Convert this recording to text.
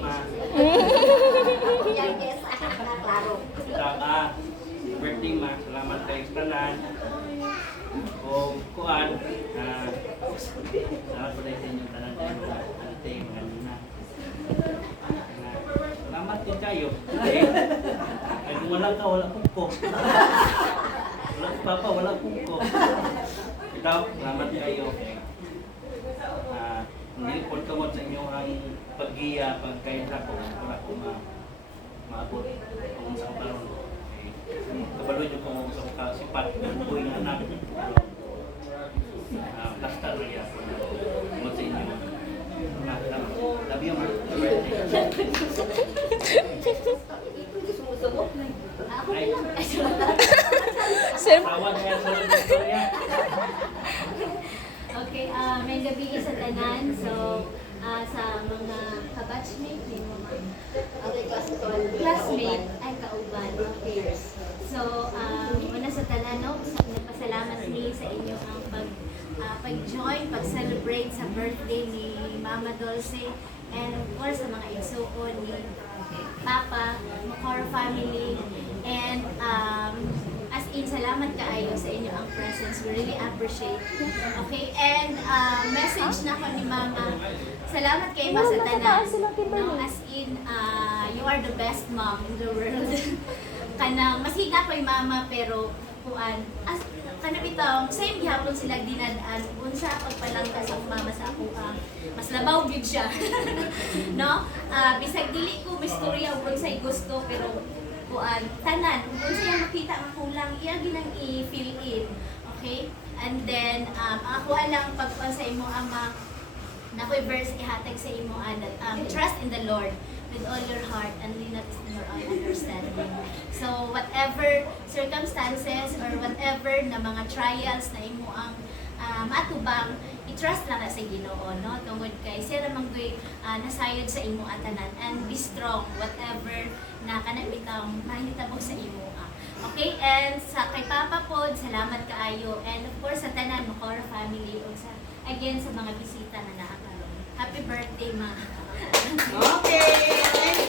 ma. Yan, yes. Klaro. Saka, birthday ma. Salamat kay tanan. O kuan, salamat po dahil sa inyong tanan kayo mga ante, mga nina. Salamat din kayo. Ay kung wala ka, wala ko. Wala si Papa, wala ko. Ikaw, salamat kayo. Hindi po kamot sa inyo ang pag-iya, pagkaisa ko, wala ko maabot kung sa kaparon. Kabalo nyo kung sa kasipat ng buhay na anak. Basta na yan. Kamot sa inyo. Love you, ma. Ay, tawag kaya sa istorya. Okay, may gabi sa tanan. So, sa mga kabatchmate ni mo, ma'am. Okay, classmate ay kauban. Okay. So, una sa tanan, no, nagpasalamat ni sa inyo ang pag-join, pag-celebrate sa birthday ni Mama Dulce, and of course sa mga igsuon ni Papa, Mocor family, and as in, salamat kaayo sa inyo ang presence. We really appreciate. Okay, and message na ko ni Mama. Salamat kay Ma sa tanan. No, as in, you are the best mom in the world. Kanang masina ko yung Mama, pero kuan as kanang bitaw same gihapon sila dinadaan unsa pagpalangka sa Mama sa ako mas labaw gyud siya. No, bisag dili ko mistorya ug unsay gusto, pero kuan tanan kung siya makita ang kulang iya ginang i-fill in. Okay, and then ako lang pag sa imo ama na ko'y verse ihatag sa imo trust in the Lord with all your heart and lean not in your own understanding. So whatever circumstances or whatever na mga trials na imo ang matubang, i-trust lang na sa Ginoo, no? Tungod kay siya namang nasayod sa imo atanan, and be strong whatever na kanang bitang mahitabog sa imo. Okay, and sa kay Papa pod, salamat kaayo, and of course sa tanan Mocor family, o sa again sa mga bisita na naakaroon. Happy birthday, Ma. Okay.